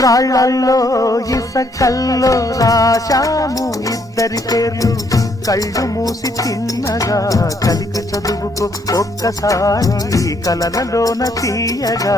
రాళ్ళల్లో ఇసకల్లో రాశాము ఇద్దరి పేర్లు కళ్ళు మూసి చిన్నగా కలిగి చదువుకో ఒక్కసారి కలలలోన తీయగా